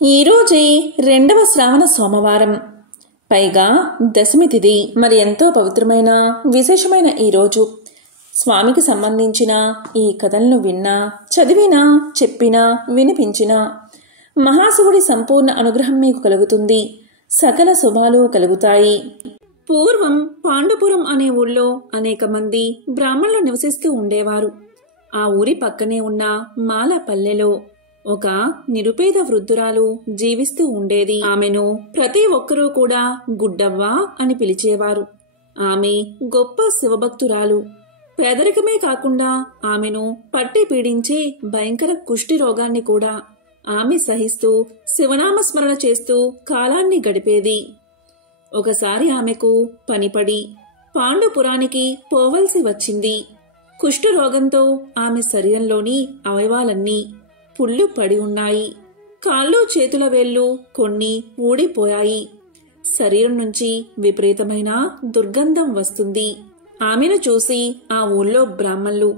ఈరోజే రెండవ శ్రావణ సోమవారం, పైగా దశమి తిథి. మరి ఎంతో పవిత్రమైన విశేషమైన ఈరోజు స్వామికి సంబంధించిన ఈ కథలను విన్నా, చదివినా, చెప్పినా, వినిపించినా మహాశివుడి సంపూర్ణ అనుగ్రహం మీకు కలుగుతుంది. సకల శుభాలు కలుగుతాయి. పూర్వం పాండుపురం అనే ఊళ్ళో అనేక మంది బ్రాహ్మణులు నివసిస్తూ ఉండేవారు. ఆ ఊరి పక్కనే ఉన్న మాల పల్లెలో ఒక నిరుపేద వృద్ధురాలు జీవిస్తూ ఉండేది. ఆమెను ప్రతి ఒక్కరూ కూడా గుడ్డవ్వ అని పిలిచేవారు. ఆమె గొప్ప శివభక్తురాలు. పేదరికమే కాకుండా ఆమెను పట్టి పీడించే భయంకర కుష్టి రోగాన్ని కూడా ఆమె సహిస్తూ శివనామస్మరణ చేస్తూ కాలాన్ని గడిపేది. ఒకసారి ఆమెకు పనిపడి పాండుపురానికి పోవలసి వచ్చింది. కుష్టు రోగంతో ఆమె శరీరంలోని అవయవాలన్నీ పుళ్ళు పడి ఉన్నాయి. కాళ్ళు చేతుల వేళ్లు కొన్ని ఊడిపోయాయి. శరీరం నుంచి విపరీతమైన దుర్గంధం వస్తుంది. ఆమెను చూసి ఆ ఊళ్ళో బ్రాహ్మణులు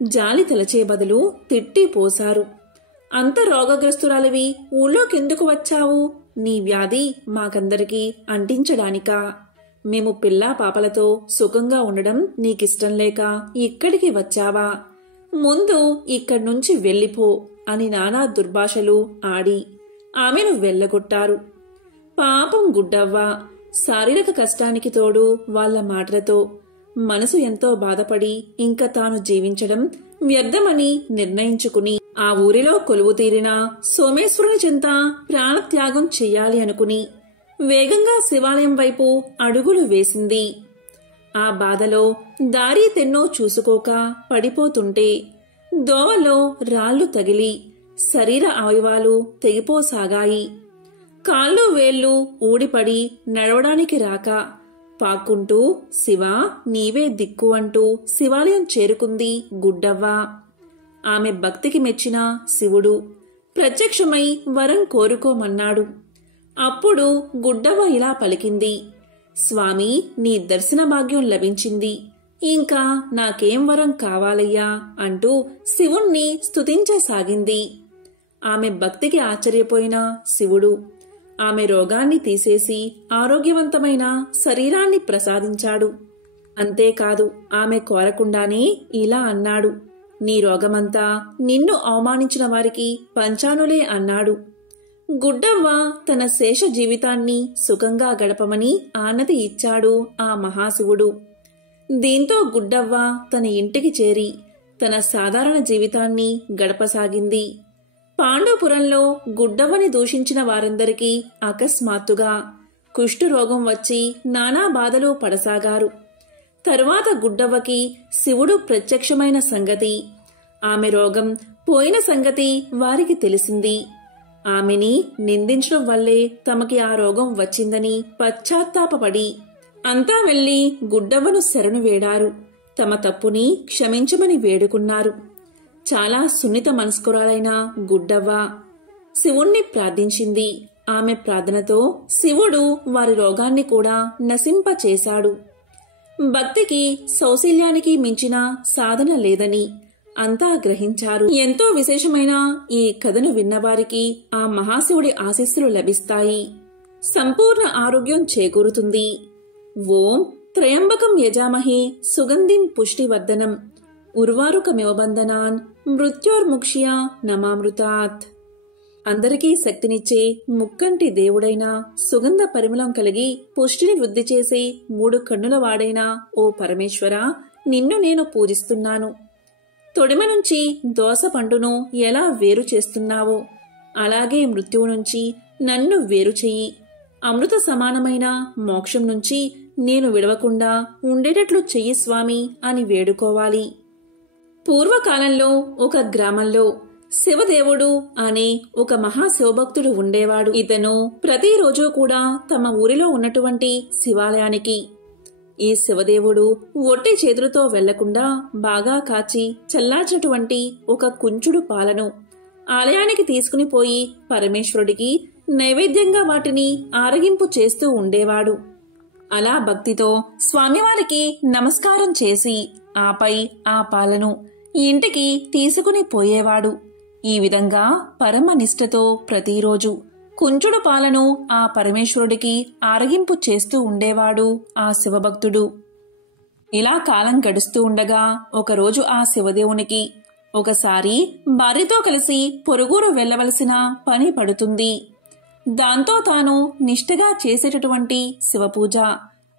జాలి తలచే బదులు తిట్టి పోశారు. అంత రోగగ్రస్తురాలివి ఊళ్ళోకెందుకు వచ్చావు? నీ వ్యాధి మాకందరికీ అంటించడానికా? మేము పిల్లా పాపలతో సుఖంగా ఉండడం నీకిష్టం లేక ఇక్కడికి వచ్చావా? ముందు ఇక్కడ్నుంచి వెళ్ళిపో అని నానా దుర్భాషలు ఆడి ఆమెను వెళ్ళగొట్టారు. పాపం గుడ్డవ్వ శారీరక కష్టానికి తోడు వాళ్ల మాటలతో మనసు ఎంతో బాధపడి ఇంకా తాను జీవించడం వ్యర్థమని నిర్ణయించుకుని ఆ ఊరిలో కొలువు తీరిన సోమేశ్వరుని చెంత ప్రాణత్యాగం చెయ్యాలి అనుకుని వేగంగా శివాలయం వైపు అడుగులు వేసింది. ఆ బాధలో దారి తెన్నో చూసుకోక పడిపోతుంటే దోవలో రాళ్లు తగిలి శరీర అవయవాలు తెగిపోసాగాయి. కాళ్ళు వేళ్లు ఊడిపడి నడవడానికి రాక పాక్కుంటూ శివా నీవే దిక్కు అంటూ శివాలయం చేరుకుంది గుడ్డవ్వ. ఆమె భక్తికి మెచ్చిన శివుడు ప్రత్యక్షమై వరం కోరుకోమన్నాడు. అప్పుడు గుడ్డవ్వ ఇలా పలికింది, స్వామి, నీ దర్శన భాగ్యం లభించింది. ఇంకా నాకేం వరం కావాలయ్యా అంటూ శివుణ్ణి స్తుతించసాగింది. ఆమె భక్తికి ఆశ్చర్యపోయిన శివుడు ఆమె రోగాన్ని తీసేసి ఆరోగ్యవంతమైన శరీరాన్ని ప్రసాదించాడు. అంతేకాదు ఆమె కోరకుండానే ఇలా అన్నాడు, నీ రోగమంతా నిన్ను అవమానించిన వారికి పంచానులే అన్నాడు. గుడ్డవ్వ తన శేష జీవితాన్ని సుఖంగా గడపమని ఆనతి ఇచ్చాడు ఆ మహాశివుడు. దీంతో గుడ్డవ్వ తన ఇంటికి చేరి తన సాధారణ జీవితాన్ని గడపసాగింది. పాండుపురంలో గుడ్డవ్వని దూషించిన వారందరికీ అకస్మాత్తుగా కుష్ఠురోగం వచ్చి నానా బాధలు పడసాగారు. తరువాత గుడ్డవ్వకి శివుడు ప్రత్యక్షమైన సంగతి, ఆమె రోగం పోయిన సంగతి వారికి తెలిసింది. ఆమెని నిందించడం వల్లే తమకి ఆ రోగం వచ్చిందని పశ్చాత్తాపపడి అంతా వెళ్లి గుడ్డవ్వను శరణు వేడారు. తమ తప్పుని క్షమించమని వేడుకున్నారు. చాలా సున్నిత మనస్కురాలైన గుడ్డవ్వ శివుణ్ణి ప్రార్థించింది. ఆమె ప్రార్థనతో శివుడు వారి రోగాన్ని కూడా నశింపచేశాడు. భక్తికి సౌశల్యానికి మించిన సాధన లేదని అంతా గ్రహించారు. ఎంతో విశేషమైన ఈ కథను విన్నవారికి ఆ మహాశివుడి ఆశీస్సులు లభిస్తాయి. సంపూర్ణ ఆరోగ్యం చేకూరుతుంది. ఓం త్రయంబకం యజామహే సుగంధిం పుష్టివర్ధనం ఉర్వారుకమివ బంధనాన్ మృత్యోర్ముక్ష్య నమామృతాత్. అందరికీ శక్తినిచ్చే ముక్కంటి దేవుడైన సుగంధ పరిమళం కలిగి పుష్టిని వృద్ధి చేసే 3 కన్నుల వాడైన ఓ పరమేశ్వర, నిన్ను నేను పూజిస్తున్నాను. తొడిమ నుంచి దోస పండును ఎలా వేరు చేస్తున్నావో అలాగే మృత్యువు నుంచి నన్ను వేరు చెయ్యి. అమృత సమానమైన మోక్షం నుంచి నేను విడవకుండా ఉండేటట్లు చెయ్యి స్వామి అని వేడుకోవాలి. పూర్వకాలంలో ఒక గ్రామంలో శివదేవుడు అనే ఒక మహాశివభక్తుడు ఉండేవాడు. ఇతను ప్రతిరోజు కూడా తమ ఊరిలో ఉన్నటువంటి శివాలయానికి ఈ శివదేవుడు ఒట్టి చేతులతో వెళ్లకుండా బాగా కాచి చల్లార్చినటువంటి ఒక కుంచుడు పాలను ఆలయానికి తీసుకుని పోయి పరమేశ్వరుడికి నైవేద్యంగా వాటిని ఆరగింపు చేస్తూ ఉండేవాడు. అలా భక్తితో స్వామివారికి నమస్కారం చేసి ఆపై ఆ పాలను ఇంటికి తీసుకుని పోయేవాడు. ఈ విధంగా పరమ నిష్ఠతో ప్రతిరోజు కుంచుడు పాలను ఆ పరమేశ్వరుడికి ఆరగింపు చేస్తూ ఉండేవాడు ఆ శివభక్తుడు. ఇలా కాలం గడుస్తూ ఉండగా ఒకరోజు ఆ శివదేవునికి ఒకసారి భార్యతో కలిసి పొరుగురు వెళ్లవలసిన పని పడుతుంది. దాంతో తాను నిష్ఠగా చేసేటటువంటి శివపూజ,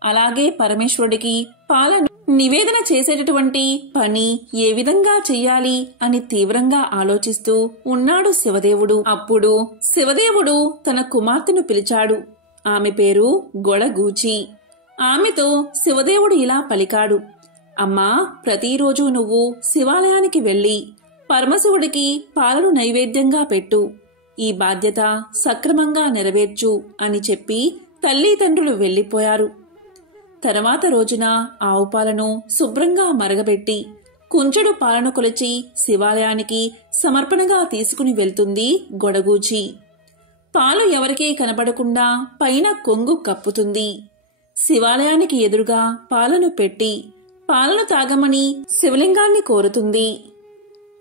అలాగే పరమేశ్వరుడికి పాలను నివేదన చేసేటటువంటి పని ఏ విధంగా చెయ్యాలి అని తీవ్రంగా ఆలోచిస్తూ ఉన్నాడు శివదేవుడు. అప్పుడు శివదేవుడు తన కుమార్తెను పిలిచాడు. ఆమె పేరు గొడగూచి. ఆమెతో శివదేవుడు ఇలా పలికాడు, అమ్మా, ప్రతిరోజు నువ్వు శివాలయానికి వెళ్లి పరమశివుడికి పాలను నైవేద్యంగా పెట్టు. ఈ బాధ్యత సక్రమంగా నెరవేర్చు అని చెప్పి తల్లిదండ్రులు వెళ్లిపోయారు. తర్వాత రోజున ఆవు పాలను శుభ్రంగా మరగబెట్టి కుంచెడు పాలను కొలిచి శివాలయానికి సమర్పణగా తీసుకుని వెళ్తుంది గొడగూచి. పాలు ఎవరికీ కనబడకుండా పైన కొంగు కప్పుతుంది. శివాలయానికి ఎదురుగా పాలను పెట్టి పాలను తాగమని శివలింగాన్ని కోరుతుంది.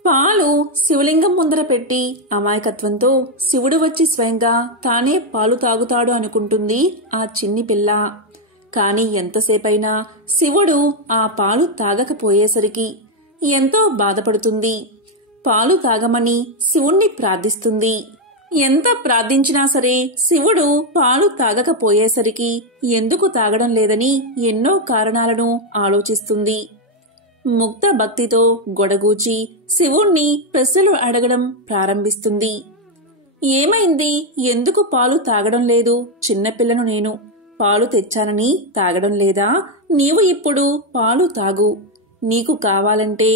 పాలు శివలింగం ముందర పెట్టి అమాయకత్వంతో శివుడు వచ్చి స్వయంగా తానే పాలు తాగుతాడు అనుకుంటుంది ఆ చిన్ని పిల్ల. కాని ఎంతసేపైనా శివుడు ఆ పాలు తాగకపోయేసరికి ఎంతో బాధపడుతుంది. పాలు తాగమని శివుణ్ణి ప్రార్థిస్తుంది. ఎంత ప్రార్థించినా సరే శివుడు పాలు తాగకపోయేసరికి ఎందుకు తాగడం లేదని ఎన్నో కారణాలను ఆలోచిస్తుంది. ముక్త భక్తితో గొడగూచి శివుణ్ణి ప్రశ్నలు అడగడం ప్రారంభిస్తుంది. ఏమైంది? ఎందుకు పాలు తాగడం లేదు? చిన్నపిల్లను నేను. పాలు తెచ్చానని తాగడం లేదా? నీవు ఇప్పుడు పాలు తాగు. నీకు కావాలంటే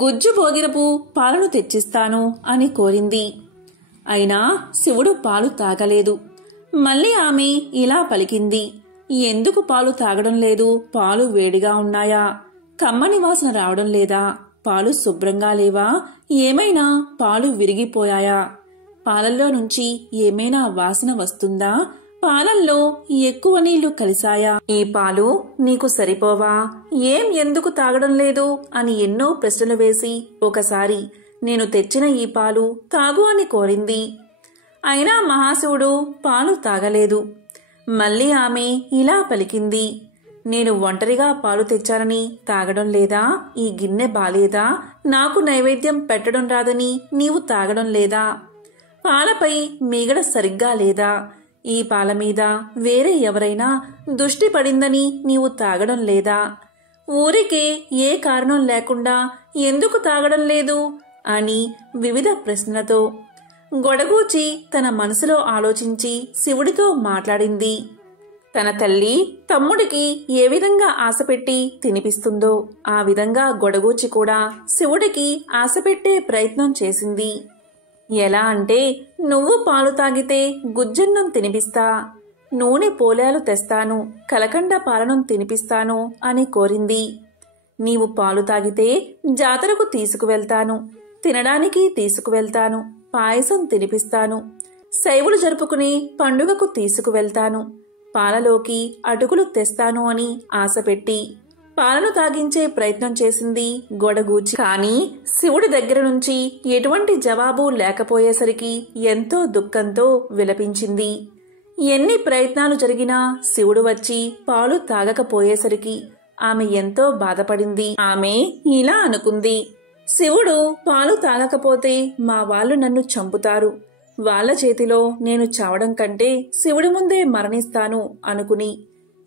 గుజ్జు భోగిరపు పాలను తెచ్చిస్తాను అని కోరింది. అయినా శివుడు పాలు తాగలేదు. మళ్ళీ ఆమె ఇలా పలికింది, ఎందుకు పాలు తాగడం లేదు? పాలు వేడిగా ఉన్నాయా? కమ్మని వాసన రావడం లేదా? పాలు శుభ్రంగా లేవా? ఏమైనా పాలు విరిగిపోయాయా? పాలల్లో నుంచి ఏమైనా వాసన వస్తుందా? పాలల్లో ఎక్కువ నీళ్లు కలిసాయా? ఈ పాలు నీకు సరిపోవా? ఎందుకు తాగడం లేదు అని ఎన్నో ప్రశ్నలు వేసి ఒకసారి నేను తెచ్చిన ఈ పాలు తాగు అని కోరింది. అయినా మహాశివుడు పాలు తాగలేదు. మళ్ళీ ఆమె ఇలా పలికింది, నేను ఒంటరిగా పాలు తెచ్చానని తాగడం లేదా? ఈ గిన్నె బాలేదా? నాకు నైవేద్యం పెట్టడం రాదని నీవు తాగడం లేదా? పాలపై మీగడ సరిగ్గా లేదా? ఈ పాల మీద వేరే ఎవరైనా దృష్టి పడిందని నీవు తాగడం లేదా? ఊరికే ఏ కారణం లేకుండా ఎందుకు తాగడం లేదు అని వివిధ ప్రశ్నలతో గొడగూచి తన మనసులో ఆలోచించి శివుడితో మాట్లాడింది. తన తల్లి తమ్ముడికి ఏ విధంగా ఆశపెట్టి తినిపిస్తుందో ఆ విధంగా గొడగూచి కూడా శివుడికి ఆశపెట్టే ప్రయత్నం చేసింది. ఎలా అంటే, నువ్వు పాలు తాగితే గుజ్జన్నం తినిపిస్తా, నూనె పోలాలు తెస్తాను, కలకండ పాలనం తినిపిస్తాను అని కోరింది. నీవు పాలు తాగితే జాతరకు తీసుకువెళ్తాను, తినడానికి తీసుకువెళ్తాను, పాయసం తినిపిస్తాను, శైవులు జరుపుకుని పండుగకు తీసుకువెళ్తాను, పాలలోకి అటుకులు తెస్తాను అని ఆశపెట్టి పాలను తాగించే ప్రయత్నం చేసింది గొడగూచి. కాని శివుడి దగ్గర నుంచి ఎటువంటి జవాబు లేకపోయేసరికి ఎంతో దుఃఖంతో విలపించింది. ఎన్ని ప్రయత్నాలు జరిగినా శివుడు వచ్చి పాలు తాగకపోయేసరికి ఆమె ఎంతో బాధపడింది. ఆమె ఇలా అనుకుంది, శివుడు పాలు తాగకపోతే మా వాళ్ళు నన్ను చంపుతారు, వాళ్ల చేతిలో నేను చావడం కంటే శివుడి ముందే మరణిస్తాను అనుకుని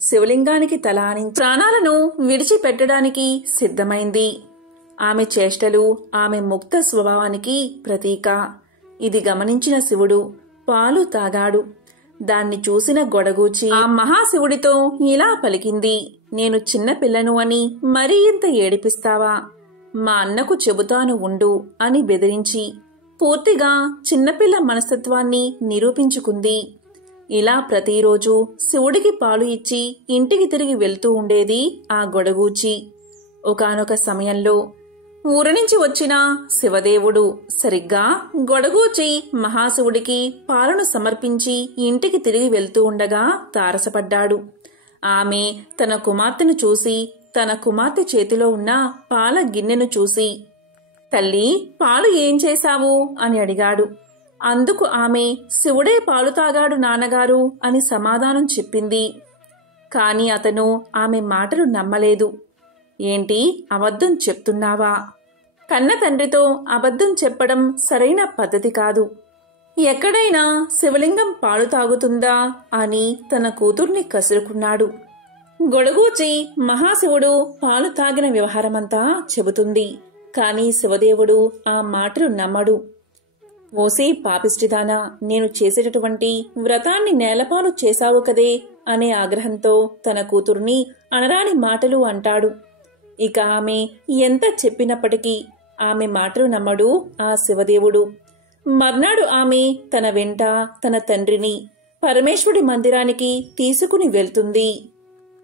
శివలింగానికి తల ఆనించి ప్రాణాలను విడిచిపెట్టడానికి సిద్ధమైంది. ఆమె చేష్టలు ఆమె ముక్త స్వభావానికి ప్రతీక. ఇది గమనించిన శివుడు పాలు తాగాడు. దాన్ని చూసిన గొడగూచి ఆ మహాశివుడితో ఇలా పలికింది, నేను చిన్న పిల్లను అని మరీ ఇంత ఏడిపిస్తావా? మా అన్నకు చెబుతాను ఉండు అని బెదిరించి పూర్తిగా చిన్నపిల్ల మనస్తత్వాన్ని నిరూపించుకుంది. ఇలా ప్రతిరోజు శివుడికి పాలు ఇచ్చి ఇంటికి తిరిగి వెళ్తూ ఉండేది ఆ గొడగూచి. ఒకానొక సమయంలో ఊరి నుంచి వచ్చిన శివదేవుడు సరిగ్గా గొడగూచి మహాశివుడికి పాలను సమర్పించి ఇంటికి తిరిగి వెళ్తూ ఉండగా తారసపడ్డాడు. ఆమె తన కుమార్తెను చూసి తన కుమార్తె చేతిలో ఉన్న పాల గిన్నెను చూసి, తల్లి, పాలు ఏం చేశావు అని అడిగాడు. అందుకు ఆమె శివుడే పాలు తాగాడు నాన్నగారు అని సమాధానం చెప్పింది. కాని అతను ఆమె మాటలు నమ్మలేదు. ఏంటి, అబద్ధం చెప్తున్నావా? కన్న తండ్రితో అబద్ధం చెప్పడం సరైన పద్ధతి కాదు. ఎక్కడైనా శివలింగం పాలు తాగుతుందా అని తన కూతుర్ని కసురుకున్నాడు. గొడగూచి మహాశివుడు పాలు తాగిన వ్యవహారమంతా చెబుతుంది. కాని శివదేవుడు ఆ మాటలు నమ్మడు. ఓసే పాపిష్టిదానా, నేను చేసేటటువంటి వ్రతాన్ని నేలపాలు చేశావు కదే అనే ఆగ్రహంతో తన కూతుర్ని అనరాని మాటలు అంటాడు. ఇక ఆమె ఎంత చెప్పినప్పటికీ ఆమె మాటలు నమ్మడు ఆ శివదేవుడు. మర్నాడు ఆమె తన వెంట తన తండ్రిని పరమేశ్వరుడి మందిరానికి తీసుకుని వెళ్తుంది.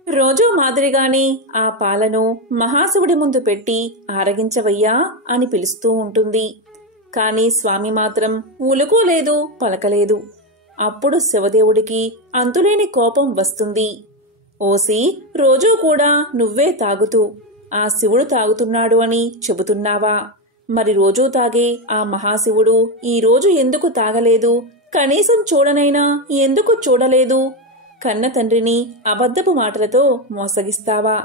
రోజూ మాదిరిగానే ఆ పాలను మహాశివుడి ముందు పెట్టి ఆరగించవయ్యా అని పిలుస్తూ ఉంటుంది. కాని స్వామి మాత్రం ఉలుకోలేదు, పలకలేదు. అప్పుడు శివదేవుడికి అంతులేని కోపం వస్తుంది. ఓసి, రోజూ కూడా నువ్వే తాగుతూ ఆ శివుడు తాగుతున్నాడు అని చెబుతున్నావా? మరి రోజూ తాగే ఆ మహాశివుడు ఈ రోజు ఎందుకు తాగలేదు? కనీసం చూడనైనా ఎందుకు చూడలేదు? కన్న తండ్రిని అబద్ధపు మాటలతో మోసగిస్తావా?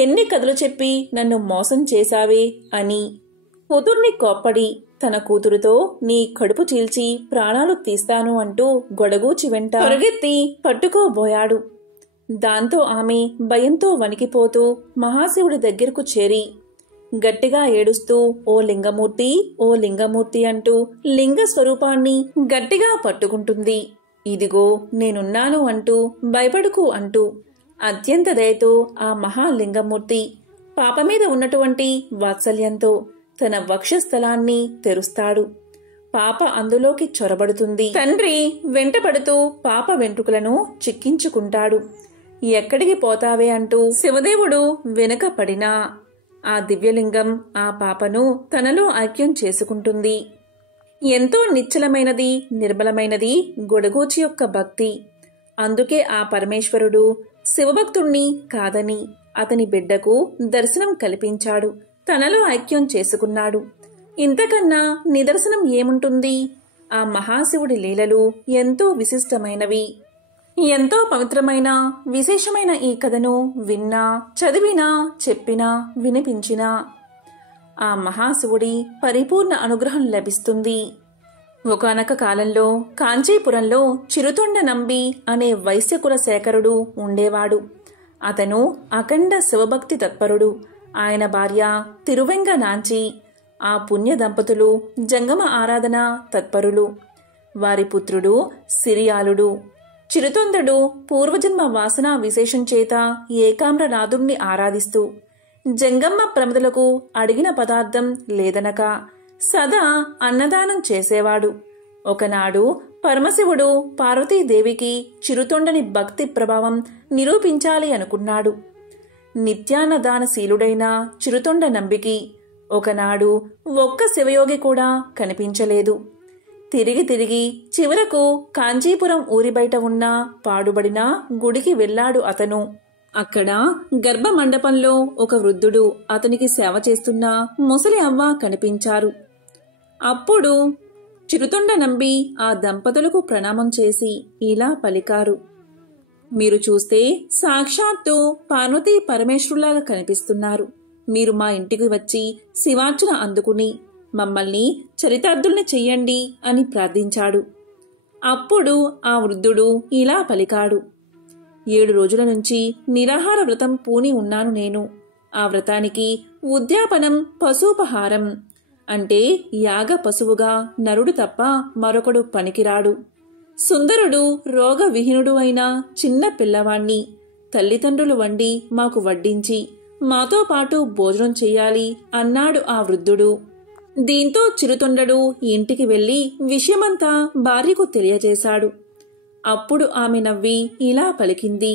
ఎన్ని కథలు చెప్పి నన్ను మోసం చేశావే అని కూతుర్ని కోప్పడి తన కూతురుతో నీ కడుపు చీల్చి ప్రాణాలు తీస్తాను అంటూ గొడగూచి వెంట పరిగెత్తి పట్టుకోబోయాడు. దాంతో ఆమె భయంతో వణికిపోతూ మహాశివుడి దగ్గరకు చేరి గట్టిగా ఏడుస్తూ ఓ లింగమూర్తి, ఓ లింగమూర్తి అంటూ లింగ స్వరూపాన్ని గట్టిగా పట్టుకుంటుంది. ఇదిగో నేనున్నాను అంటూ భయపడుకు అంటూ అత్యంత దయతో ఆ మహాలింగమూర్తి పాపమీద ఉన్నటువంటి వాత్సల్యంతో తన వక్షస్థలాన్ని తెరుస్తాడు. పాప అందులోకి చొరబడుతుంది. తండ్రి వెంటపడుతూ పాప వెంట్రుకలను చిక్కించుకుంటాడు. ఎక్కడికి పోతావే అంటూ శివదేవుడు వెనుక పడినా ఆ దివ్యలింగం ఆ పాపను తనలో ఐక్యం చేసుకుంటుంది. ఎంతో నిశ్చలమైనది, నిర్మలమైనది గొడగూచి యొక్క భక్తి. అందుకే ఆ పరమేశ్వరుడు శివభక్తుణ్ణి కాదని అతని బిడ్డకు దర్శనం కల్పించాడు, తనలో ఐక్యం చేసుకున్నాడు. ఇంతకన్నా నిదర్శనం ఏముంటుంది? ఆ మహాశివుడి లీలలు ఎంతో విశిష్టమైనవి. ఎంతో పవిత్రమైన విశేషమైన ఈ కథను విన్నా, చదివినా, చెప్పినా, వినిపించినా ఆ మహాశివుడి పరిపూర్ణ అనుగ్రహం లభిస్తుంది. ఒకానొక కాలంలో కాంచీపురంలో చిరుతొండ నంబి అనే వైశ్యకుల శేఖరుడు ఉండేవాడు. అతను అఖండ శివభక్తి తత్పరుడు. ఆయన భార్య తిరువెంగ నాంచి. ఆ పుణ్య దంపతులు జంగమ ఆరాధన తత్పరులు. వారి పుత్రుడు సిరియాలుడు. చిరుతొందడు పూర్వజన్మ వాసనా విశేషం చేత ఏకామ్రనాథుణ్ణి ఆరాధిస్తూ జంగమ్మ ప్రమదులకు అడిగిన పదార్థం లేదనక సదా అన్నదానం చేసేవాడు. ఒకనాడు పరమశివుడు పార్వతీదేవికి చిరుతొండని భక్తి ప్రభావం నిరూపించాలి అనుకున్నాడు. నిత్యాన్నదానశీలుడైన చిరుతొండ నంబికి ఒకనాడు ఒక్క శివయోగి కూడా కనిపించలేదు. తిరిగి తిరిగి చివరకు కాంచీపురం ఊరి బయట ఉన్న పాడుబడిన గుడికి వెళ్లాడు అతను. అక్కడ గర్భ మండపంలో ఒక వృద్ధుడు అతనికి సేవ చేస్తున్న ముసలి అవ్వ కనిపించారు. అప్పుడు చిరుతొండ నంబి ఆ దంపతులకు ప్రణామం చేసి ఇలా పలికారు. మీరు చూస్తే సాక్షాత్తు పార్వతీ పరమేశ్వరులాగా కనిపిస్తున్నారు. మీరు మా ఇంటికి వచ్చి శివార్చన అందుకుని మమ్మల్ని చరితార్థుల్ని చెయ్యండి అని ప్రార్థించాడు. అప్పుడు ఆ వృద్ధుడు ఇలా పలికాడు. 7 రోజుల నుంచి నిరాహార వ్రతం పూని ఉన్నాను నేను. ఆ వ్రతానికి ఉద్యాపనం పశుపహారం, అంటే యాగ పశువుగా నరుడు తప్ప మరొకడు పనికిరాడు. సుందరుడు రోగ విహీనుడు అయిన చిన్న పిల్లవాణ్ణి తల్లిదండ్రులు వండి మాకు వడ్డించి మాతో పాటు భోజనం చెయ్యాలి అన్నాడు ఆ వృద్ధుడు. దీంతో చిరుతొండడు ఇంటికి వెళ్లి విషయమంతా భార్యకు తెలియజేశాడు. అప్పుడు ఆమె నవ్వి ఇలా పలికింది.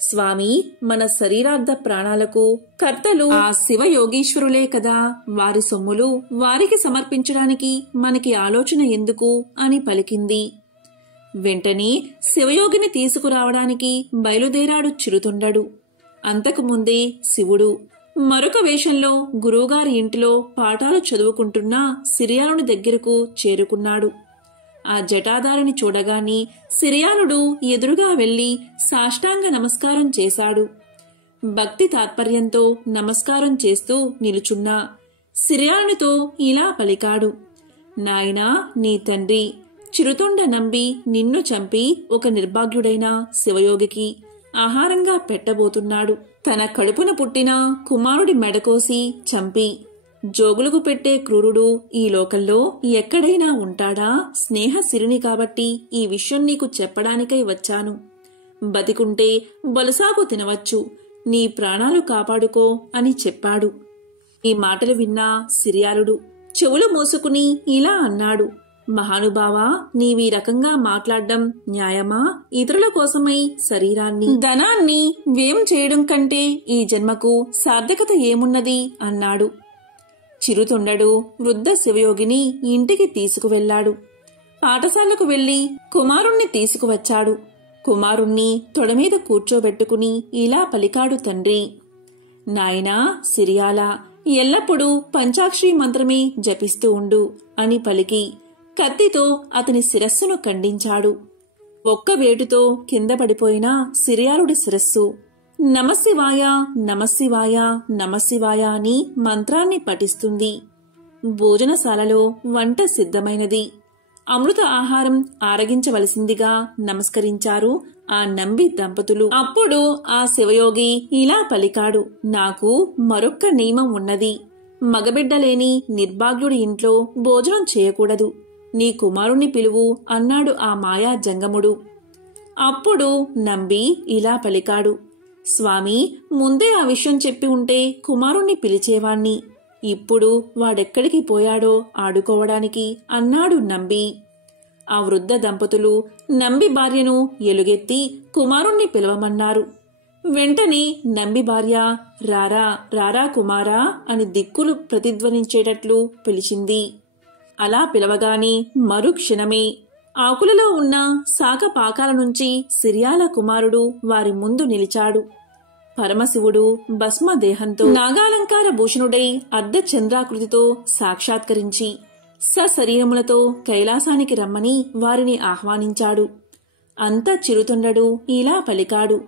స్వామి, మన శరీరార్థ ప్రాణాలకు కర్తలు ఆ శివయోగీశ్వరులే కదా. వారి సొమ్ములు వారికి సమర్పించడానికి మనకి ఆలోచన ఎందుకు అని పలికింది. వెంటనే శివయోగిని తీసుకురావడానికి బయలుదేరాడు చిరుతొండడు. అంతకుముందే శివుడు మరొక వేషంలో గురువుగారి ఇంటిలో పాఠాలు చదువుకుంటున్న సిరియాలుని దగ్గరకు చేరుకున్నాడు. ఆ జటాధారిని చూడగాని సిరియాలుడు ఎదురుగా వెళ్లి సాష్టాంగ నమస్కారం చేశాడు. భక్తి తాత్పర్యంతో నమస్కారం చేస్తూ నిలుచున్న సిరియాలునితో ఇలా పలికాడు. నాయనా, నీ తండ్రి చిరుతొండ నంబి నిన్ను చంపి ఒక నిర్భాగ్యుడైన శివయోగికి ఆహారంగా పెట్టబోతున్నాడు. తన కడుపున పుట్టిన కుమారుడి మెడకోసి చంపి జోగులకు పెట్టే క్రూరుడు ఈ లోకంలో ఎక్కడైనా ఉంటాడా? స్నేహ సిరిని కాబట్టి ఈ విషయం నీకు చెప్పడానికై వచ్చాను. బతికుంటే బలుసాకు తినవచ్చు, నీ ప్రాణాలు కాపాడుకో అని చెప్పాడు. ఈ మాటలు విన్న సిరియాలుడు చెవులు మూసుకుని ఇలా అన్నాడు. మహానుభావా, నీవీ రకంగా మాట్లాడడం న్యాయమా? ఇతరుల కోసమై శరీరాన్ని, ధనాన్ని వ్యయం చేయడం కంటే ఈ జన్మకు సార్థకత ఏమున్నది అన్నాడు. చిరుతొండడు వృద్ధ శివయోగిని ఇంటికి తీసుకువెళ్లాడు. పాఠశాలకు వెళ్లి కుమారుణ్ణి తీసుకువచ్చాడు. కుమారుణ్ణి తొడమీద కూర్చోబెట్టుకుని ఇలా పలికాడు తండ్రి. నాయనా సిరియాల, ఎల్లప్పుడూ పంచాక్షరి మంత్రమే జపిస్తూ ఉండు అని పలికి కత్తితో అతని శిరస్సును ఖండించాడు. ఒక్క వేటుతో కింద పడిపోయిన సిరియాలుడి శిరస్సు నమశివాయ నమశివాయ నమశివాయ అని మంత్రాన్ని పఠిస్తుంది. భోజనశాలలో వంట సిద్ధమైనది. అమృత ఆహారం ఆరగించవలసిందిగా నమస్కరించారు ఆ నంబి దంపతులు. అప్పుడు ఆ శివయోగి ఇలా పలికాడు. నాకు మరొక్క నియమం ఉన్నది. మగబిడ్డలేని నిర్భాగ్యుడి ఇంట్లో భోజనం చేయకూడదు. నీ కుమారుణ్ణి పిలువు అన్నాడు ఆ మాయా జంగముడు. అప్పుడు నంబి ఇలా పలికాడు. స్వామి, ముందే ఆ విషయం చెప్పి ఉంటే కుమారుణ్ణి పిలిచేవాణ్ణి. ఇప్పుడు వాడెక్కడికి పోయాడో ఆడుకోవడానికి అన్నాడు నంబి. ఆ వృద్ధ దంపతులు నంబి భార్యను ఎలుగెత్తి కుమారుణ్ణి పిలవమన్నారు. వెంటనే నంబి భార్య రారా రారా కుమారా అని దిక్కులు ప్రతిధ్వనించేటట్లు పిలిచింది. అలా పిలవగానే మరుక్షణమే ఆకులలో ఉన్న శాఖపాకాల నుంచి సిరియాల కుమారుడు వారి ముందు నిలిచాడు. పరమశివుడు భస్మదేహంతో నాగాలంకార భూషణుడై అర్ధచంద్రాకృతితో సాక్షాత్కరించి సశరీరములతో కైలాసానికి రమ్మని వారిని ఆహ్వానించాడు. అంత చిరుతొండడు ఇలా పలికాడు.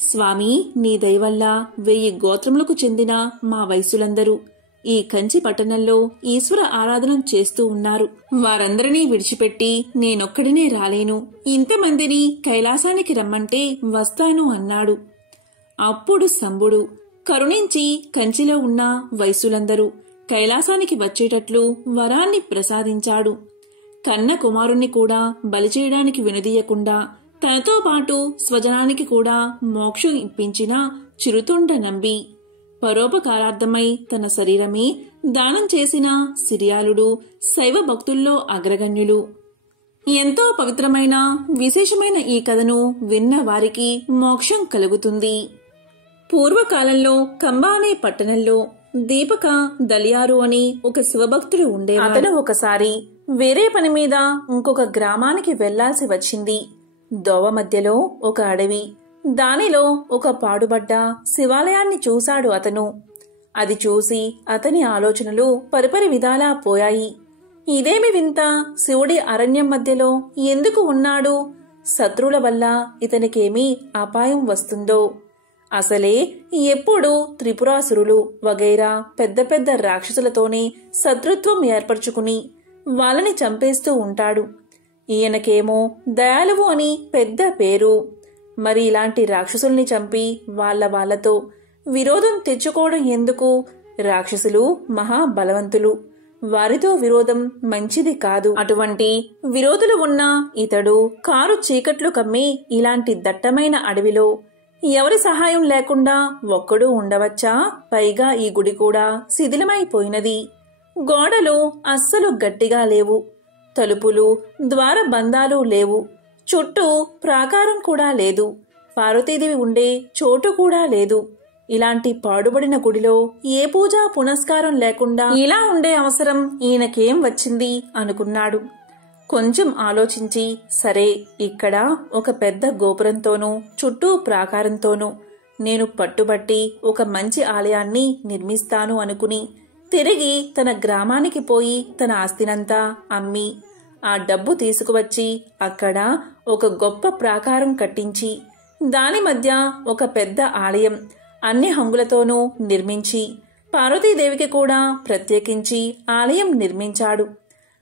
స్వామి, నీ దయవల్ల 1000 గోత్రములకు చెందిన మా వైశ్యులందరూ ఈ కంచి పట్టణంలో ఈశ్వర ఆరాధన చేస్తూ ఉన్నారు. వారందరినీ విడిచిపెట్టి నేనొక్కడినే రాలేను. ఇంతమందిని కైలాసానికి రమ్మంటే వస్తాను అన్నాడు. అప్పుడు శంభుడు కరుణించి కంచిలో ఉన్న వైశ్యులందరూ కైలాసానికి వచ్చేటట్లు వరాన్ని ప్రసాదించాడు. కన్న కుమారుణ్ణి కూడా బలిచేయడానికి వెనుదీయకుండా తనతో పాటు స్వజనానికి కూడా మోక్షం ఇప్పించిన చిరుతొండ నంబి పరోపకారార్థమై తన శరీరమే దానం చేసిన సిరియాలుడు శైవ భక్తుల్లో అగ్రగణ్యులు. ఎంతో పవిత్రమైన విశేషమైన ఈ కథను విన్న వారికి మోక్షం కలుగుతుంది. పూర్వకాలంలో కంబా అనే పట్టణంలో దీపక దలియారు అని ఒక శివభక్తుడు ఉండేవాడు. అతను ఒకసారి వేరే పని మీద ఇంకొక గ్రామానికి వెళ్లాల్సి వచ్చింది. దోవ మధ్యలో ఒక అడవి, దానిలో ఒక పాడుబడ్డ శివాలయాన్ని చూశాడు అతను. అది చూసి అతని ఆలోచనలు పరిపరి విధాలా పోయాయి. ఇదేమి వింత, శివుడి అరణ్యం మధ్యలో ఎందుకు ఉన్నాడు? శత్రువుల వల్ల ఇతనికేమీ అపాయం వస్తుందో? అసలే ఎప్పుడూ త్రిపురాసురులు వగైరా పెద్ద పెద్ద రాక్షసులతోనే శత్రుత్వం ఏర్పరచుకుని వాళ్ళని చంపేస్తూ ఉంటాడు. ఈయనకేమో దయాలువు అని పెద్ద పేరు. మరి ఇలాంటి రాక్షసుల్ని చంపి వాళ్ళతో విరోధం తెచ్చుకోవడం ఎందుకు? రాక్షసులు మహాబలవంతులు, వారితో విరోధం మంచిది కాదు. అటువంటి విరోధులు ఉన్న ఇతడు కారు చీకట్లు కమ్మి ఇలాంటి దట్టమైన అడవిలో ఎవరి సహాయం లేకుండా ఒక్కడూ ఉండవచ్చా? పైగా ఈ గుడి కూడా శిథిలమైపోయినది. గోడలు అస్సలు గట్టిగా లేవు, తలుపులు ద్వారబంధాలు లేవు, చుట్టూ ప్రాకారం కూడా లేదు, పార్వతీదేవి ఉండే చోటు కూడా లేదు. ఇలాంటి పాడుబడిన గుడిలో ఏ పూజా పునస్కారం లేకుండా ఇలా ఉండే అవసరం ఈయనకేం వచ్చింది అనుకున్నాడు. కొంచెం ఆలోచించి, సరే, ఇక్కడ ఒక పెద్ద గోపురంతోనూ చుట్టూ ప్రాకారంతోనూ నేను పట్టుబట్టి ఒక మంచి ఆలయాన్ని నిర్మిస్తాను అనుకుని తిరిగి తన గ్రామానికి పోయి తన ఆస్తినంతా అమ్మి ఆ డబ్బు తీసుకువచ్చి అక్కడ ఒక గొప్ప ప్రాకారం కట్టించి దాని మధ్య ఒక పెద్ద ఆలయం అన్ని హంగులతోనూ నిర్మించి పార్వతీదేవికి కూడా ప్రత్యేకించి ఆలయం నిర్మించాడు.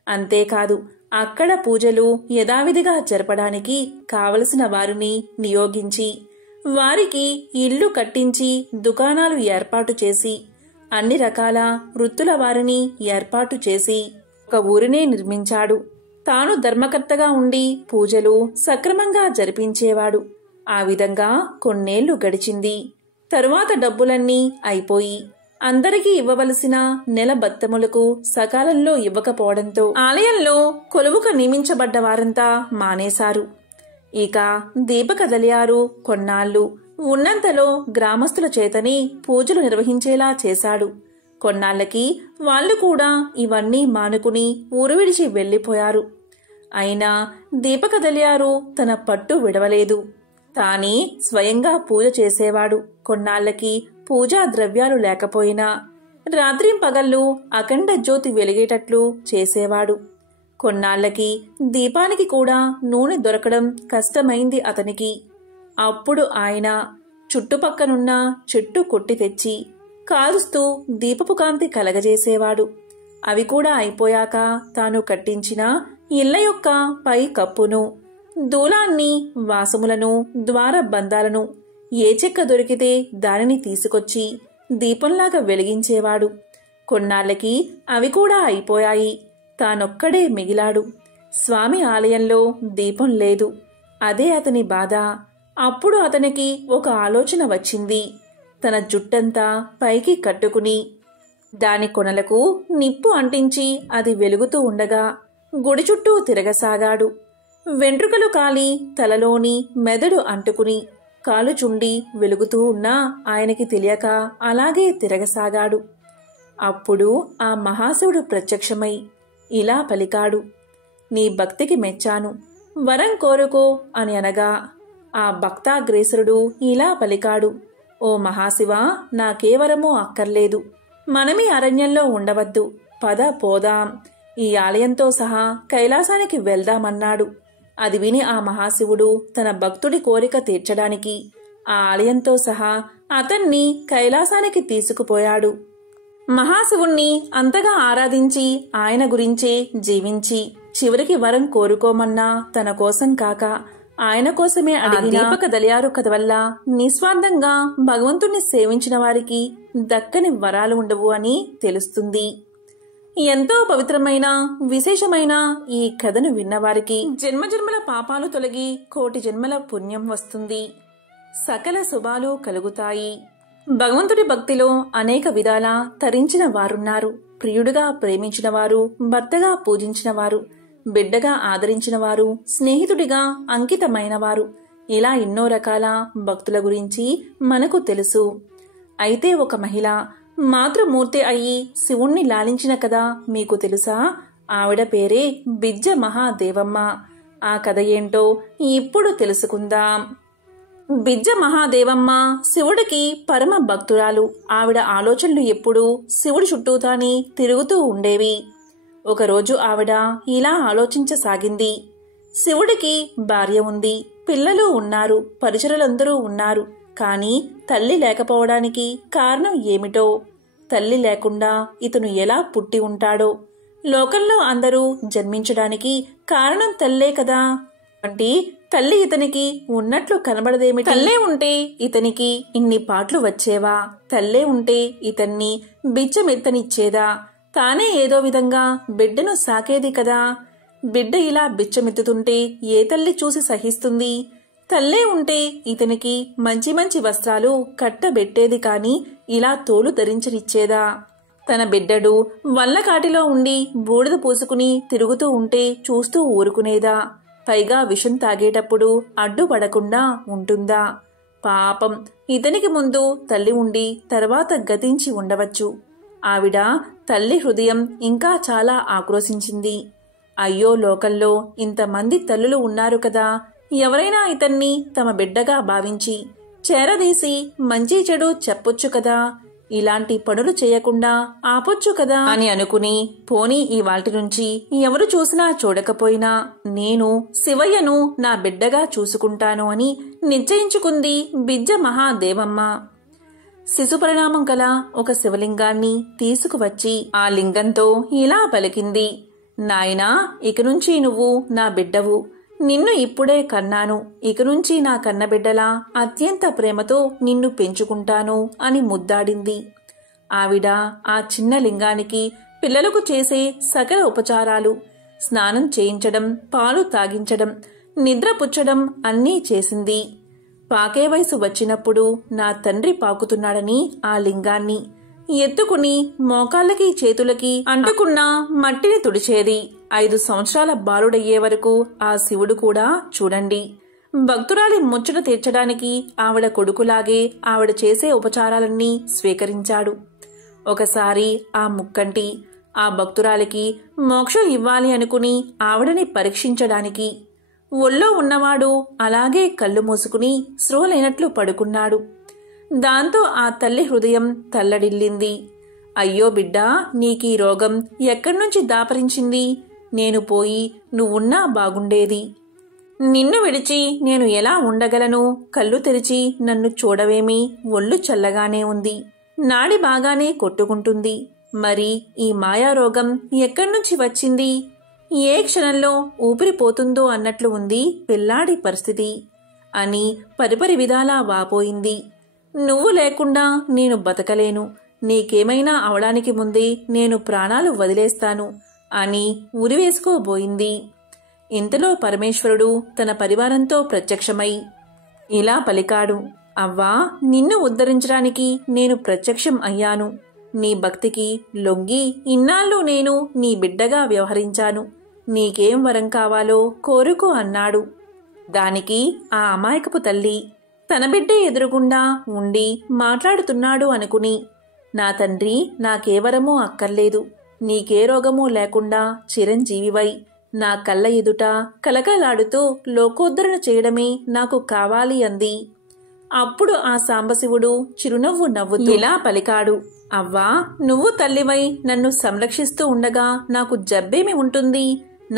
అంతేకాదు అక్కడ పూజలు యథావిధిగా జరపడానికి కావలసిన వారిని నియోగించి వారికి ఇల్లు కట్టించి దుకాణాలు ఏర్పాటు చేసి అన్ని రకాల వృత్తుల వారిని ఏర్పాటు చేసి ఒక ఊరినే నిర్మించాడు. తాను ధర్మకర్తగా ఉండి పూజలు సక్రమంగా జరిపించేవాడు. ఆ విధంగా కొన్నేళ్లు గడిచింది. తరువాత డబ్బులన్నీ అయిపోయి అందరికీ ఇవ్వవలసిన నెల బత్తములకు సకాలంలో ఇవ్వకపోవడంతో ఆలయంలో కొలువుకు నియమించబడ్డ వారంతా మానేశారు. ఇక దీపకదలియారు కొన్నాళ్లు ఉన్నంతలో గ్రామస్తుల చేతని పూజలు నిర్వహించేలా చేశాడు. కొన్నాళ్లకి వాళ్లు కూడా ఇవన్నీ మానుకుని ఊరు విడిచి వెళ్లిపోయారు. అయినా దీపకదలియారు తన పట్టు విడవలేదు. తానే స్వయంగా పూజ చేసేవాడు. కొన్నాళ్లకి పూజా ద్రవ్యాలు లేకపోయినా రాత్రింపగళ్ళు అఖండ జ్యోతి వెలిగేటట్లు చేసేవాడు. కొన్నాళ్లకి దీపానికి కూడా నూనె దొరకడం కష్టమైంది అతనికి. అప్పుడు ఆయన చుట్టుపక్కనున్న చెట్టు కొట్టి తెచ్చి కాలుస్తూ దీపపు కాంతి కలగజేసేవాడు. అవి కూడా అయిపోయాక తాను కట్టించిన ఇళ్ల యొక్క పై కప్పును, దూలాన్ని, వాసములను, ద్వారబంధాలను ఏ చెక్క దొరికితే దానిని తీసుకొచ్చి దీపంలాగా వెలిగించేవాడు. కొన్నాళ్లకి అవి కూడా అయిపోయాయి. తానొక్కడే మిగిలాడు. స్వామి ఆలయంలో దీపం లేదు. అదే అతని బాధ. అప్పుడు అతనికి ఒక ఆలోచన వచ్చింది. తన జుట్టంతా పైకి కట్టుకుని దాని కొనలకు నిప్పు అంటించి అది వెలుగుతూ ఉండగా గుడి చుట్టూ తిరగసాగాడు. వెంట్రుకలు కాలి తలలోని మెదడు అంటుకుని కాలుచుండి వెలుగుతూ ఉన్నా ఆయనకి తెలియక అలాగే తిరగసాగాడు. అప్పుడు ఆ మహాశివుడు ప్రత్యక్షమై ఇలా పలికాడు, నీ భక్తికి మెచ్చాను, వరం కోరుకో అని అనగా ఆ భక్తాగ్రేసరుడు ఇలా పలికాడు, ఓ మహాశివా, నాకే వరమూ అక్కర్లేదు. మనమీ అరణ్యంలో ఉండవద్దు. పద పోదాం. ఈ ఆలయంతో సహా కైలాసానికి వెళ్దామన్నాడు. అది విని ఆ మహాశివుడు తన భక్తుడి కోరిక తీర్చడానికి ఆ ఆలయంతో సహా అతన్ని కైలాసానికి తీసుకుపోయాడు. మహాశివుణ్ణి అంతగా ఆరాధించి ఆయన గురించే జీవించి చివరికి వరం కోరుకోమన్నా తన కోసం కాక ఆయన కోసమే అడిగిన దీపకదలియారు కథ వల్ల నిస్వార్థంగా భగవంతుణ్ణి సేవించిన వారికి దక్కని వరాలు ఉండవు అని తెలుస్తుంది. ఎంతో పవిత్రమైన విశేషమైన ఈ కథను విన్నవారికి జన్మజన్మల పాపాలు తొలగి కోటి జన్మల పుణ్యం వస్తుంది. సకల శుభాలు కలుగుతాయి. భగవంతుడి భక్తిలో అనేక విధాల తరించిన వారున్నారు. ప్రియుడిగా ప్రేమించిన వారు, భర్తగా పూజించిన వారు, బిడ్డగా ఆదరించిన వారు, స్నేహితుడిగా అంకితమైన వారు, ఇలా ఎన్నో రకాల భక్తుల గురించి మనకు తెలుసు. అయితే ఒక మహిళ మాతృమూర్తి అయి శివుణ్ణి లాలించిన కథ మీకు తెలుసా? ఆవిడ పేరే బిజ్జ మహాదేవమ్మ. ఆ కథ ఏంటో ఇప్పుడు తెలుసుకుందాం. బిజ్జ మహాదేవమ్మ శివుడికి పరమ భక్తురాలు. ఆవిడ ఆలోచనలు ఎప్పుడూ శివుడి చుట్టూతాని తిరుగుతూ ఉండేవి. ఒకరోజు ఆవిడ ఇలా ఆలోచించసాగింది. శివుడికి భార్య ఉంది, పిల్లలు ఉన్నారు, పరిచరులందరూ ఉన్నారు. కాని తల్లి లేకపోవడానికి కారణం ఏమిటో? తల్లి లేకుండా ఇతను ఎలా పుట్టి ఉంటాడో? లోకంలో అందరూ జన్మించడానికి కారణం తల్లే కదా. అంటే తల్లి ఇతనికి ఉన్నట్లు కనబడదేమిటి? తల్లే ఉంటే ఇతనికి ఇన్ని పాటలు వచ్చేవా? తల్లే ఉంటే ఇతన్ని బిచ్చమెత్తనిచ్చేదా? తానే ఏదో విధంగా బిడ్డను సాకేది కదా. బిడ్డ ఇలా బిచ్చమెత్తుతుంటే ఏ తల్లి చూసి సహిస్తుంది? తల్లే ఉంటే ఇతనికి మంచి మంచి వస్త్రాలు కట్టబెట్టేది కాని ఇలా తోలు ధరించనిచ్చేదా? తన బిడ్డడు వల్లకాటిలో ఉండి బూడిద పూసుకుని తిరుగుతూ ఉంటే చూస్తూ ఊరుకునేదా? పైగా విషం తాగేటప్పుడు అడ్డుపడకుండా ఉంటుందా? పాపం, ఇతనికి ముందు తల్లి ఉండి తర్వాత గతించి ఉండవచ్చు. ఆవిడ తల్లి హృదయం ఇంకా చాలా ఆక్రోశించింది. అయ్యో, లోకంలో ఇంతమంది తల్లులు ఉన్నారు కదా, ఎవరైనా ఇతన్ని తమ బిడ్డగా భావించి చేరదీసి మంచి చెడు చెప్పొచ్చు కదా, ఇలాంటి పనులు చేయకుండా ఆపొచ్చు కదా అని అనుకుని, పోనీ ఇవాల్టి నుంచి ఎవరు చూసినా చూడకపోయినా నేను శివయ్యను నా బిడ్డగా చూసుకుంటాను అని నిశ్చయించుకుంది బిజ్జ మహాదేవమ్మ. శిశుపరిణామం గల ఒక శివలింగాన్ని తీసుకువచ్చి ఆ లింగంతో ఇలా పలికింది, నాయనా, ఇక నుంచి నువ్వు నా బిడ్డవు. నిన్ను ఇప్పుడే కన్నాను. ఇక నుంచి నా కన్నబిడ్డలా అత్యంత ప్రేమతో నిన్ను పెంచుకుంటాను అని ముద్దాడింది. ఆవిడ ఆ చిన్న లింగానికి పిల్లలకు చేసే సకల ఉపచారాలు, స్నానం చేయించడం, పాలు తాగించడం, నిద్రపుచ్చడం అన్నీ చేసింది. పాకే వయసు వచ్చినప్పుడు నా తండ్రి పాకుతున్నాడని ఆ లింగాన్ని ఎత్తుకుని మోకాళ్ళకి చేతులకి అంటుకున్న మట్టిని తుడిచేది. 5 సంవత్సరాల బాలుడయ్యే వరకు ఆ శివుడు కూడా చూడండి భక్తురాలి ముచ్చట తీర్చడానికి ఆవిడ కొడుకులాగే ఆవిడ చేసే ఉపచారాలన్నీ స్వీకరించాడు. ఒకసారి ఆ ముక్కంటి ఆ భక్తురాలికి మోక్షం ఇవ్వాలి అనుకుని ఆవిడని పరీక్షించడానికి ఒళ్ళో ఉన్నవాడు అలాగే కళ్ళు మూసుకుని స్పృహలేనట్లు పడుకున్నాడు. దాంతో ఆ తల్లి హృదయం తల్లడిల్లింది. అయ్యో బిడ్డా, నీకీ రోగం ఎక్కడ్నుంచి దాపరించింది? నేను పోయి నువ్వున్నా బాగుండేది. నిన్ను విడిచి నేను ఎలా ఉండగలను? కళ్ళు తెరిచి నన్ను చూడవేమి? ఒళ్ళు చల్లగానే ఉంది, నాడి బాగానే కొట్టుకుంటుంది. మరి ఈ మాయారోగం ఎక్కడ్నుంచి వచ్చింది? ఏ క్షణంలో ఊపిరిపోతుందో అన్నట్లు ఉంది పిల్లాడి పరిస్థితి అని పరిపరి విధాలా వాపోయింది. నువ్వు లేకుండా నేను బతకలేను. నీకేమైనా అవడానికి ముందే నేను ప్రాణాలు వదిలేస్తాను అని ఉరివేసుకోబోయింది. ఇంతలో పరమేశ్వరుడు తన పరివారంతో ప్రత్యక్షమై ఇలా పలికాడు, అవ్వా, నిన్ను ఉద్ధరించడానికి నేను ప్రత్యక్షం అయ్యాను. నీ భక్తికి లొంగి ఇన్నాళ్ళు నేను నీ బిడ్డగా వ్యవహరించాను. నీకేం వరం కావాలో కోరుకో అన్నాడు. దానికి ఆ అమాయకపు తల్లి తన బిడ్డ ఎదురుగుండా ఉండి మాట్లాడుతున్నాడు అనుకుని, నా తండ్రి, నాకేవరమూ అక్కర్లేదు. నీకే రోగమూ లేకుండా చిరంజీవివై నా కళ్ళ ఎదుట కలకలాడుతూ లోకోద్ధరణ చేయడమే నాకు కావాలి అంది. అప్పుడు ఆ సాంబశివుడు చిరునవ్వు నవ్వుతూ ఇలా పలికాడు, అవ్వా, నువ్వు తల్లివై నన్ను సంరక్షిస్తూ ఉండగా నాకు జబ్బేమి ఉంటుంది?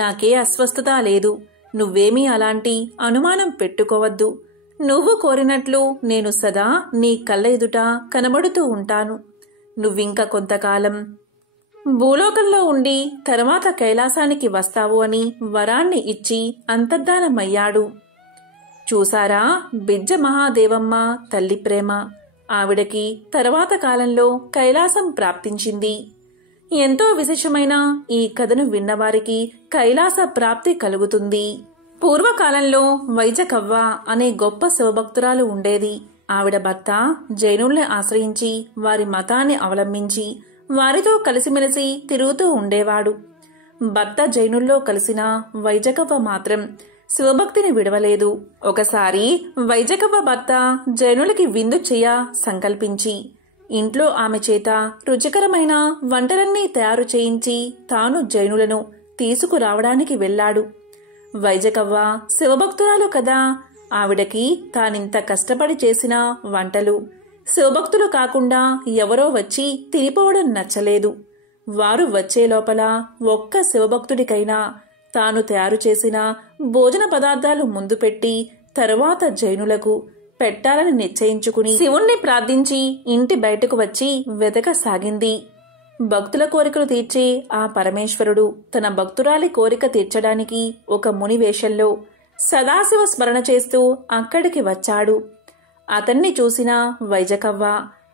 నాకే అస్వస్థత లేదు. నువ్వేమీ అలాంటి అనుమానం పెట్టుకోవద్దు. నువ్వు కోరినట్లు నేను సదా నీ కళ్ళ ఎదుట కనబడుతూ ఉంటాను. నువ్వింక కొంతకాలం భూలోకంలో ఉండి తర్వాత కైలాసానికి వస్తావు అని వరాన్ని ఇచ్చి అంతర్ధానమయ్యాడు. చూసారా బిజ్జ మహాదేవమ్మ తల్లి ప్రేమ. ఆవిడకి తర్వాత కాలంలో కైలాసం ప్రాప్తించింది. ఎంతో విశేషమైన ఈ కథను విన్నవారికి కైలాస ప్రాప్తి కలుగుతుంది. పూర్వకాలంలో వైజకవ్వ అనే గొప్ప శివభక్తురాలు ఉండేది. ఆవిడ భర్త జైనుల్ని ఆశ్రయించి వారి మతాన్ని అవలంబించి వారితో కలిసిమెలిసి తిరుగుతూ ఉండేవాడు. భర్త జైనుల్లో కలిసిన వైజకవ్వ మాత్రం శివభక్తిని విడవలేదు. ఒకసారి వైజకవ్వ భర్త జైనులకి విందు చేయ సంకల్పించి ఇంట్లో ఆమె చేత రుచికరమైన వంటలన్నీ తయారు చేయించి తాను జైనులను తీసుకురావడానికి వెళ్లాడు. వైజకవ్వ శివభక్తురాలు కదా, ఆవిడకి తానింత కష్టపడి చేసిన వంటలు శివభక్తులు కాకుండా ఎవరో వచ్చి తిరిపోవడం నచ్చలేదు. వారు వచ్చే లోపల ఒక్క శివభక్తుడికైనా తాను తయారు చేసిన భోజన పదార్థాలు ముందు పెట్టి తరువాత జైనులకు పెట్టాలని నిశ్చయించుకుని శివుణ్ణి ప్రార్థించి ఇంటి బయటకు వచ్చి వెతకసాగింది. భక్తుల కోరికలు తీర్చే ఆ పరమేశ్వరుడు తన భక్తురాలి కోరిక తీర్చడానికి ఒక ముని వేషంలో సదాశివ స్మరణ చేస్తూ అక్కడికి వచ్చాడు. అతన్ని చూసిన వైజకవ్వ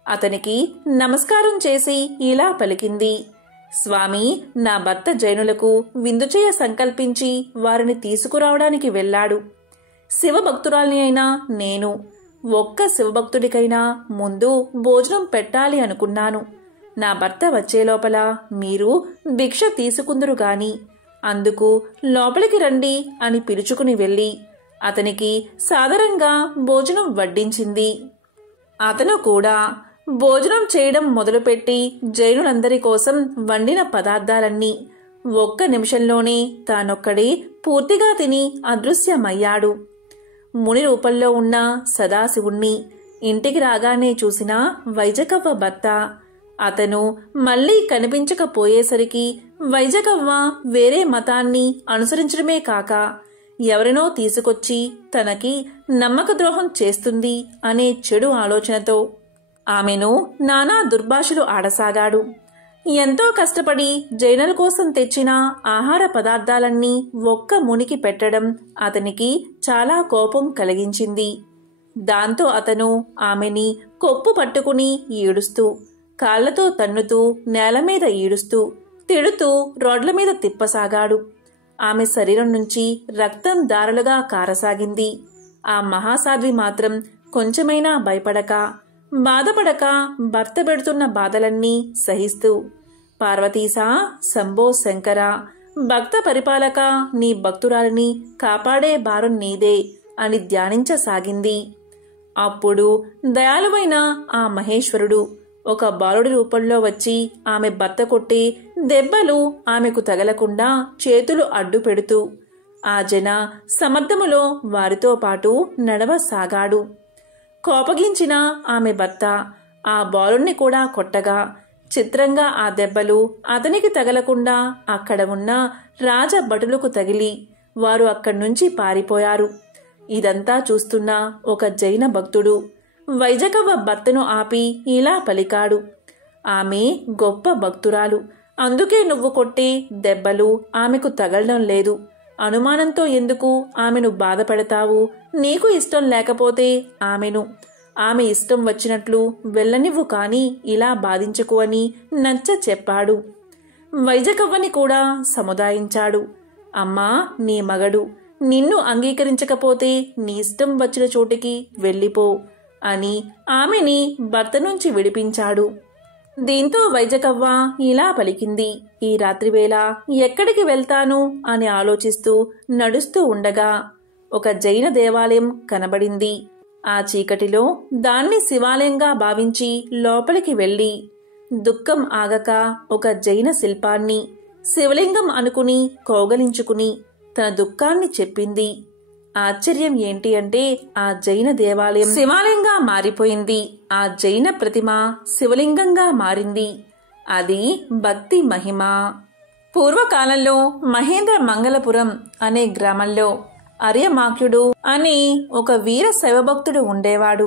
అతనికి నమస్కారం చేసి ఇలా పలికింది, స్వామి, నా భర్త జైనులకు విందు చేయ సంకల్పించి వారిని తీసుకురావడానికి వెళ్లాడు. శివభక్తురాల్ని అయినా నేను ఒక్క శివభక్తుడికైనా ముందు భోజనం పెట్టాలి అనుకున్నాను. నా భర్త వచ్చే లోపల మీరు భిక్ష తీసుకుందురు గాని అందుకు లోపలికి రండి అని పిలుచుకుని వెళ్లి అతనికి సాదరంగా భోజనం వడ్డించింది. అతను కూడా భోజనం చేయడం మొదలుపెట్టి జైనులందరి కోసం వండిన పదార్థాలన్నీ ఒక్క నిమిషంలోనే తానొక్కడే పూర్తిగా తిని అదృశ్యమయ్యాడు. ముని రూపంలో ఉన్న సదాశివుణ్ణి ఇంటికి రాగానే చూసిన వైజకవ్వ భర్త. అతను మళ్లీ కనిపించకపోయేసరికి వైజకవ్వ వేరే మతాన్ని అనుసరించడమే కాక ఎవరినో తీసుకొచ్చి తనకి నమ్మకద్రోహం చేస్తుంది అనే చెడు ఆలోచనతో ఆమెను నానా దుర్భాషలు ఆడసాగాడు. ఎంతో కష్టపడి జైనల కోసం తెచ్చిన ఆహార పదార్థాలన్నీ ఒక్క మునికి పెట్టడం అతనికి చాలా కోపం కలిగించింది. దాంతో అతను ఆమెని కొప్పు పట్టుకుని ఈడుస్తూ, కాళ్లతో తన్నుతూ, నేలమీద ఈడుస్తూ, తిడుతూ రోడ్ల మీద తిప్పసాగాడు. ఆమె శరీరం నుంచి రక్తం దారలుగా కారసాగింది. ఆ మహాసాధ్వి మాత్రం కొంచెమైనా భయపడక, బాధపడక భర్త పెడుతున్న బాధలన్నీ సహిస్తూ, పార్వతీసా, శంభో శంకర, భక్త పరిపాలక, నీ భక్తురాలిని కాపాడే భారం నీదే అని ధ్యానించసాగింది. అప్పుడు దయాళువైన ఆ మహేశ్వరుడు ఒక బాలుడి రూపంలో వచ్చి ఆమె భర్త కొట్టి దెబ్బలు ఆమెకు తగలకుండా చేతులు అడ్డు పెడుతూ ఆ జన సమర్థములో వారితో పాటు నడవసాగాడు. కోపగించిన ఆమె భర్త ఆ బాలుణ్ణి కూడా కొట్టగా చిత్రంగా ఆ దెబ్బలు అతనికి తగలకుండా అక్కడ ఉన్న రాజభటులకు తగిలి వారు అక్కడి నుంచి పారిపోయారు. ఇదంతా చూస్తున్న ఒక జైన భక్తుడు వైజకవ్వ భర్తను ఆపి ఇలా పలికాడు. ఆమె గొప్ప భక్తురాలు, అందుకే నువ్వు కొట్టే దెబ్బలు ఆమెకు తగలడం లేదు. అనుమానంతో ఎందుకు ఆమెను బాధపెడతావు? నీకు ఇష్టం లేకపోతే ఆమె ఇష్టం వచ్చినట్లు వెళ్ళనివ్వు, కాని ఇలా బాధించకు అని నచ్చ చెప్పాడు. వైజకవ్వని కూడా సముదాయించాడు. అమ్మా, నీ మగడు నిన్ను అంగీకరించకపోతే నీ ఇష్టం వచ్చిన చోటికి వెళ్ళిపో అని ఆమెని భర్త నుంచి విడిపించాడు. దీంతో వైజకవ్వ ఇలా పలికింది. ఈ రాత్రివేళ ఎక్కడికి వెళ్తాను అని ఆలోచిస్తూ నడుస్తూ ఉండగా ఒక జైన దేవాలయం కనబడింది. ఆ చీకటిలో దాన్ని శివాలయంగా భావించి లోపలికి వెళ్లి దుఃఖం ఆగక ఒక జైన శిల్పాన్ని శివలింగం అనుకుని కౌగలించుకుని తన దుఃఖాన్ని చెప్పింది. ఆశ్చర్యం ఏంటి అంటే ఆ జైన దేవాలయం శివాలయంగా మారిపోయింది. ఆ జైన ప్రతిమ శివలింగంగా మారింది. అది భక్తి మహిమ. పూర్వకాలంలో మహేంద్ర మంగళపురం అనే గ్రామంలో అర్యమాఖ్యుడు అనే ఒక వీర శైవభక్తుడు ఉండేవాడు.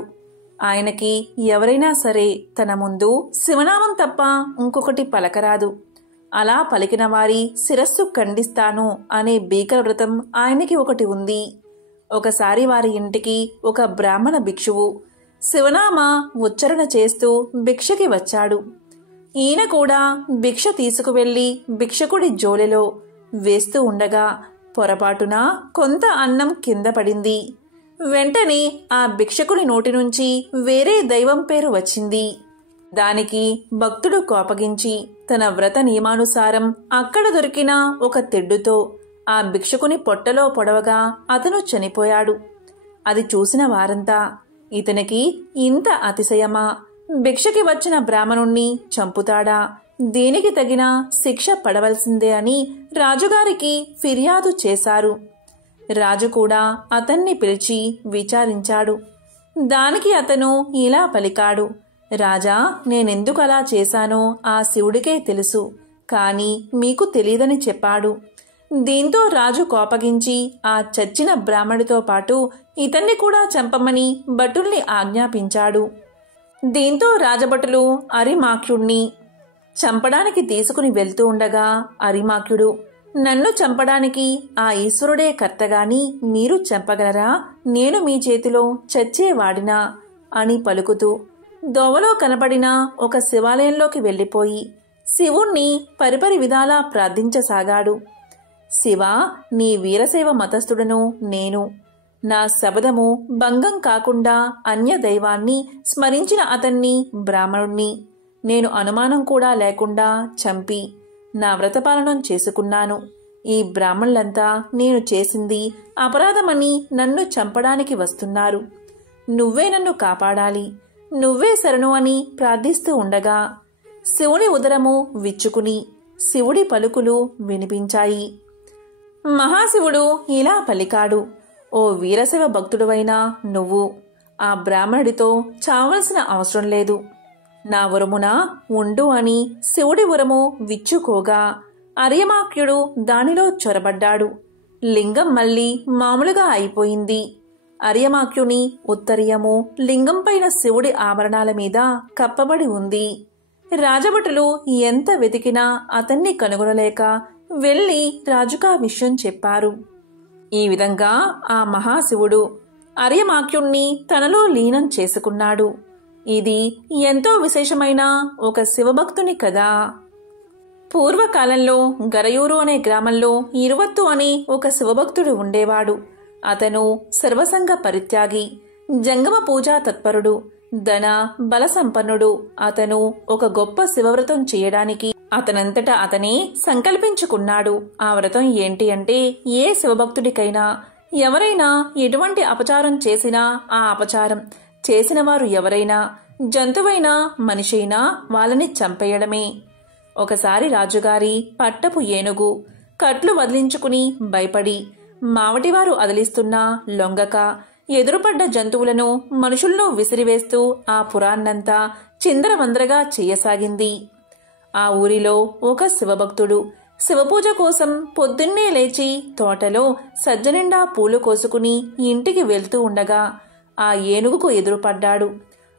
ఆయనకి ఎవరైనా సరే తన ముందు శివనామం తప్ప ఇంకొకటి పలకరాదు. అలా పలికిన వారి శిరస్సు ఖండిస్తాను అనే భీకర వ్రతం ఆయనకి ఒకటి ఉంది. ఒకసారి వారి ఇంటికి ఒక బ్రాహ్మణ భిక్షువు శివనామ ఉచ్చరణ చేస్తూ భిక్షకి వచ్చాడు. ఈయన కూడా భిక్ష తీసుకువెళ్లి భిక్షకుడి జోలెలో వేస్తూ ఉండగా పొరపాటున కొంత అన్నం కింద పడింది. వెంటనే ఆ భిక్షకుడి నోటి నుంచి వేరే దైవం పేరు వచ్చింది. దానికి భక్తుడు కోపగించి తన వ్రత నియమానుసారం అక్కడ దొరికిన ఒక తెడ్డుతో ఆ భిక్షకుని పొట్టలో పొడవగా అతను చనిపోయాడు. అది చూసిన వారంతా ఇతనికి ఇంత అతిశయమా? భిక్షకి వచ్చిన బ్రాహ్మణుణ్ణి చంపుతాడా? దీనికి తగిన శిక్ష పడవలసిందే అని రాజుగారికి ఫిర్యాదు చేశారు. రాజు కూడా అతన్ని పిలిచి విచారించాడు. దానికి అతను ఇలా పలికాడు. రాజా, నేనెందుకు అలా చేశానో ఆ శివుడికే తెలుసు, కాని మీకు తెలీదని చెప్పాడు. దీంతో రాజు కోపగించి ఆ చచ్చిన బ్రాహ్మడితో పాటు ఇతన్ని కూడా చంపమని భటుల్ని ఆజ్ఞాపించాడు. దీంతో రాజభటులు అరిమాఖ్యుణ్ణి చంపడానికి తీసుకుని వెళ్తూ ఉండగా అరిమాఖ్యుడు, నన్ను చంపడానికి ఆ ఈశ్వరుడే కర్తగాని మీరు చంపగలరా? నేను మీ చేతిలో చచ్చేవాడినా అని పలుకుతూ దోవలో కనబడిన ఒక శివాలయంలోకి వెళ్లిపోయి శివుణ్ణి పరిపరి విధాలా ప్రార్థించసాగాడు. శివా, నీ వీరశైవ మతస్థుడను నేను. నా శబదము భంగం కాకుండా అన్య దైవాన్ని స్మరించిన అతన్ని బ్రాహ్మణుణ్ణి నేను అనుమానం కూడా లేకుండా చంపి నా వ్రతపాలనం చేసుకున్నాను. ఈ బ్రాహ్మణులంతా నేను చేసింది అపరాధమని నన్ను చంపడానికి వస్తున్నారు. నువ్వే నన్ను కాపాడాలి, నువ్వే శరణు అని ప్రార్థిస్తూ ఉండగా శివుని ఉదరము విచ్చుకుని శివుడి పలుకులు వినిపించాయి. మహాశివుడు ఇలా పలికాడు. ఓ వీరశైవ భక్తుడువైన నువ్వు ఆ బ్రాహ్మణుడితో చావలసిన అవసరం లేదు, నా వరమున ఉండు అని శివుడి వరము విచ్చుకోగా అర్యమాఖ్యుడు దానిలో చొరబడ్డాడు. లింగం మళ్ళీ మామూలుగా అయిపోయింది. అర్యమాఖ్యుని ఉత్తరీయము లింగం పైన శివుడి ఆభరణాల మీద కప్పబడి ఉంది. రాజభటులు ఎంత వెతికినా అతన్ని కనుగొనలేక వెళ్లి రాజుకా విషయం చెప్పారు. ఈ విధంగా ఆ మహాశివుడు అర్యమాఖ్యుణ్ణి తనలో లీనం చేసుకున్నాడు. ఇది ఎంతో విశేషమైన ఒక శివభక్తుని కథ. పూర్వకాలంలో గరయూరు అనే గ్రామంలో ఇరువత్తు అని ఒక శివభక్తుడు ఉండేవాడు. అతను సర్వసంగ పరిత్యాగి, జంగమ పూజా తత్పరుడు, ధన బల సంపన్నుడు. అతను ఒక గొప్ప శివవ్రతం చేయడానికి అతనంతటా అతనే సంకల్పించుకున్నాడు. ఆ వ్రతం ఏంటి అంటే, ఏ శివభక్తుడికైనా ఎవరైనా ఎటువంటి అపచారం చేసినా ఆ అపచారం చేసిన వారు ఎవరైనా జంతువైనా మనిషైనా వాళ్ళని చంపేయడమే. ఒకసారి రాజుగారి పట్టపు ఏనుగు కట్లు వదిలించుకుని భయపడి మావటివారు అదిలిస్తున్నా లొంగక ఎదురుపడ్డ జంతువులను మనుషులను విసిరివేస్తూ ఆ పురాన్నంతా చిందరవందరగా చెయ్యసాగింది. ఆ ఊరిలో ఒక శివభక్తుడు శివపూజ కోసం పొద్దున్నే లేచి తోటలో సజ్జనిండా పూలు కోసుకుని ఇంటికి వెళ్తూ ఉండగా ఆ ఏనుగుకు ఎదురుపడ్డాడు.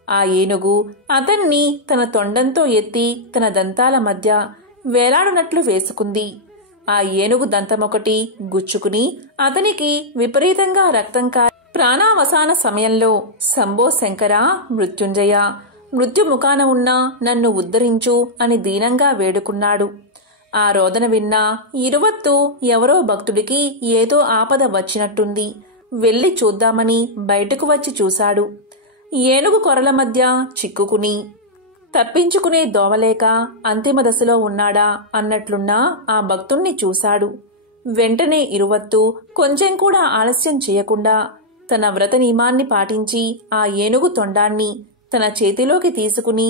ఆ ఏనుగు అతన్ని తన తొండంతో ఎత్తి తన దంతాల మధ్య వేలాడునట్లు వేసుకుంది. ఆ ఏనుగు దంతమొకటి గుచ్చుకుని అతనికి విపరీతంగా రక్తం కారి ప్రాణావసాన సమయంలో శంభో శంకర మృత్యుంజయ, మృత్యుముఖాన ఉన్న నన్ను ఉద్ధరించు అని దీనంగా వేడుకున్నాడు. ఆ రోదన విన్న ఇరువత్తు ఎవరో భక్తుడికి ఏదో ఆపద వచ్చినట్టుంది, వెళ్లి చూద్దామని బయటకు వచ్చి చూశాడు. ఏనుగు కొరల మధ్య చిక్కుకుని తప్పించుకునే దోవలేక అంతిమ దశలో ఉన్నాడా అన్నట్లున్న ఆ భక్తుణ్ణి చూశాడు. వెంటనే ఇరువత్తు కొంచెం కూడా ఆలస్యం చేయకుండా తన వ్రత నియమాన్ని పాటించి ఆ ఏనుగు తొండాన్ని తన చేతిలోకి తీసుకుని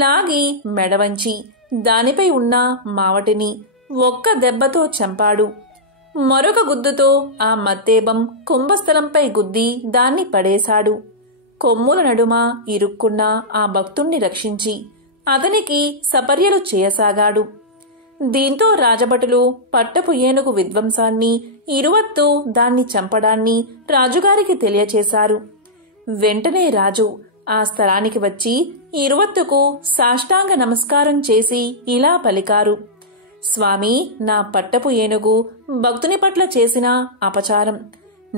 లాగి మెడవంచి దానిపై ఉన్న మావటిని ఒక్క దెబ్బతో చంపాడు. మరొక గుద్దుతో ఆ మత్తేబం కుంభస్థలంపై గుద్ది దాన్ని పడేశాడు. కొమ్ముల నడుమ ఇరుక్కున్న ఆ భక్తుణ్ణి రక్షించి అతనికి సపర్యలు చేయసాగాడు. దీంతో రాజభటులు పట్టపు ఏనుగు విధ్వంసాన్ని, ఇరువత్తు దాన్ని చంపడాన్ని రాజుగారికి తెలియచేశారు. వెంటనే రాజు ఆ స్థలానికి వచ్చి ఇరువత్తుకు సాష్టాంగ నమస్కారం చేసి ఇలా పలికారు: స్వామి, నా పట్టపు ఏనుగు భక్తుని పట్ల చేసిన అపచారం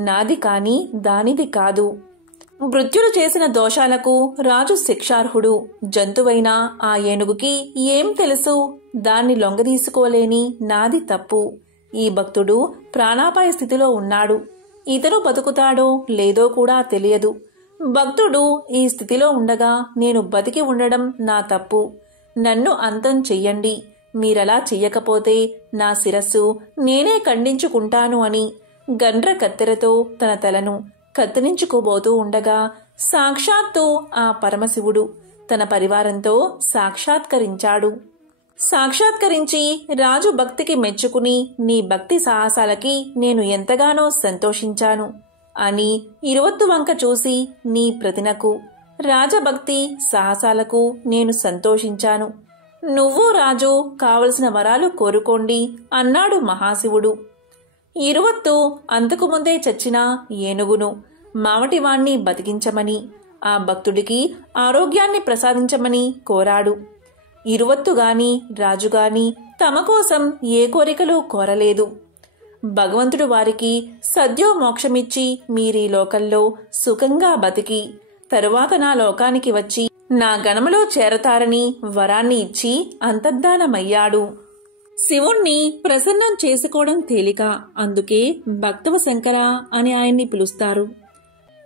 నాది కాని దానిది కాదు. మృత్యులు చేసిన దోషాలకు రాజు శిక్షార్హుడు. జంతువైన ఆ ఏనుగుకి ఏం తెలుసు? దాన్ని లొంగదీసుకోలేని నాది తప్పు. ఈ భక్తుడు ప్రాణాపాయ స్థితిలో ఉన్నాడు. ఇతను బతుకుతాడో లేదో కూడా తెలియదు. భక్తుడు ఈ స్థితిలో ఉండగా నేను బతికి ఉండడం నా తప్పు. నన్ను అంతం చెయ్యండి. మీరలా చెయ్యకపోతే నా శిరస్సు నేనే ఖండించుకుంటాను అని గండ్ర కత్తెరతో తన తలను కత్తిరించుకోబోతూ ఉండగా సాక్షాత్తు ఆ పరమశివుడు తన పరివారంతో సాక్షాత్కరించాడు. సాక్షాత్కరించి రాజు భక్తికి మెచ్చుకుని నీ భక్తి సాహసాలకి నేను ఎంతగానో సంతోషించాను అని ఇరువత్తు వంక చూసి నీ ప్రతినకు రాజభక్తి సాహసాలకు నేను సంతోషించాను. నువ్వు రాజు కావలసిన వరాలు కోరుకోండి అన్నాడు మహాశివుడు. ఇరువత్తు అంతకుముందే చచ్చిన ఏనుగును మావటివాణ్ణి బతికించమని ఆ భక్తుడికి ఆరోగ్యాన్ని ప్రసాదించమని కోరాడు. ఇరువత్తుగాని రాజుగాని తమ కోసం ఏ కోరికలు కోరలేదు. భగవంతుడు వారికి సద్యో మోక్షమిచ్చి మీరీ లోకంలో సుఖంగా బతికి తరువాత నా లోకానికి వచ్చి నా గణములో చేరతారని వరాన్ని ఇచ్చి అంతర్ధానమయ్యాడు. శివుణ్ణి ప్రసన్నం చేసుకోవడం తేలిక, అందుకే భక్తవ శంకర అని ఆయన్ని పిలుస్తారు.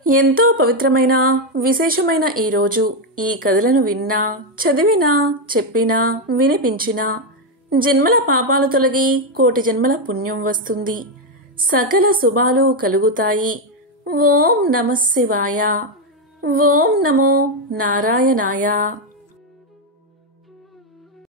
ఎంతో పవిత్రమైన విశేషమైన ఈ రోజు ఈ కథలను విన్నా, చదివినా, చెప్పినా, వినిపించినా జన్మల పాపాలు తొలగి కోటి జన్మల పుణ్యం వస్తుంది. సకల శుభాలు కలుగుతాయి. ఓం నమః శివాయ. ఓం నమో నారాయణాయ.